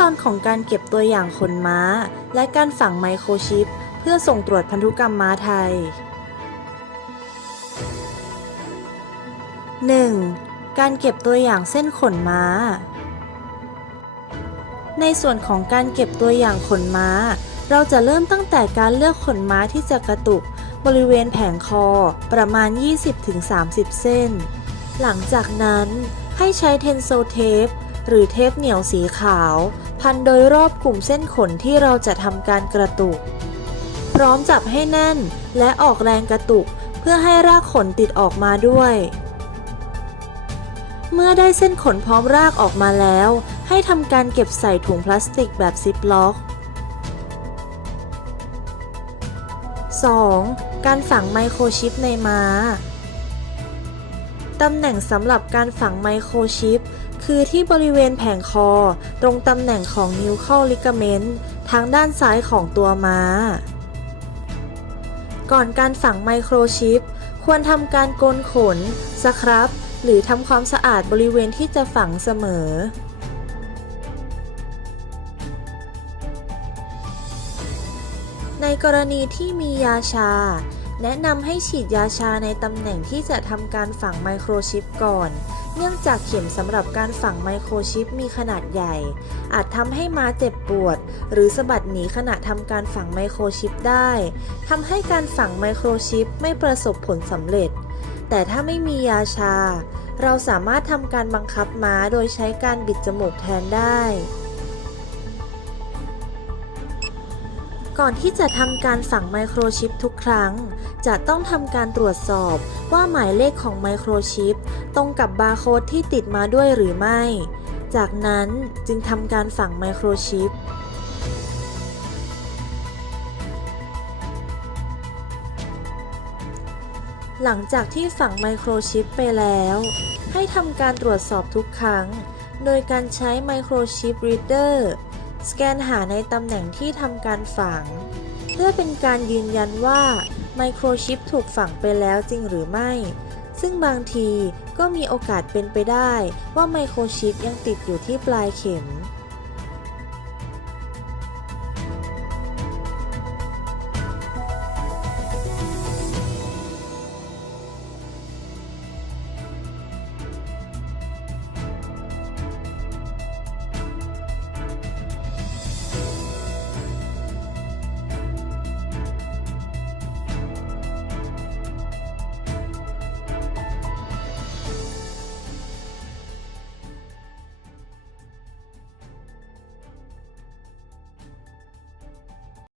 ตอนของการเก็บตัวอย่างขนม้า และการฝังไมโครชิป เพื่อส่งตรวจพันธุกรรมม้าไทย 1. การเก็บตัวอย่างเส้นขนม้า ในส่วนของการเก็บตัวอย่างขนม้า เราจะเริ่มตั้งแต่การเลือกขนม้าที่จะกระตุก บริเวณแผงคอประมาณ 20-30 เส้น หลังจากนั้นให้ใช้เทนโซเทป หรือเทปเหนียวสีขาว พันโดยรอบกลุ่มเส้นขนที่เราจะทำการกระตุก พร้อมจับให้แน่นและออกแรงกระตุก เพื่อให้รากขนติดออกมาด้วย เมื่อได้เส้นขนพร้อมรากออกมาแล้ว ให้ทำการเก็บใส่ถุงพลาสติกแบบซิปล็อก 2. การฝังไมโครชิปในม้า ตำแหน่งสำหรับการฝังไมโครชิป คือที่บริเวณแผงคอ ตรงตำแหน่งของนิวเคลลิกเมนต์ทางด้านซ้ายของตัวม้า ก่อนการฝังไมโครชิป ควรทำการโกนขน สครับ หรือทำความสะอาดบริเวณที่จะฝังเสมอในกรณีที่มียาชา แนะนำให้ฉีดยาชาในตำแหน่งที่จะทำการฝังไมโครชิปก่อน เนื่องจากเข็มสำหรับการฝังไมโครชิปมีขนาดใหญ่ อาจทำให้ม้าเจ็บปวด หรือสะบัดหนีขณะทำการฝังไมโครชิปได้ทำให้การฝังไมโครชิปไม่ประสบผลสำเร็จ แต่ถ้าไม่มียาชา เราสามารถทำการบังคับม้าโดยใช้การบิดจมูกแทนได้ ก่อนที่จะทำการฝังไมโครชิปทุกครั้ง จะต้องทำการตรวจสอบว่าหมายเลขของไมโครชิปตรงกับบาร์โค้ดที่ติดมาด้วยหรือไม่ จากนั้นจึงทำการฝังไมโครชิปหลังจากที่ฝังไมโครชิปไปแล้ว ให้ทำการตรวจสอบทุกครั้ง โดยการใช้ไมโครชิปรีดเดอร์ สแกนหาในตำแหน่งที่ทำการฝัง เพื่อเป็นการยืนยันว่าไมโครชิปถูกฝังไปแล้วจริงหรือไม่ ซึ่งบางทีก็มีโอกาสเป็นไปได้ว่าไมโครชิปยังติดอยู่ที่ปลายเข็ม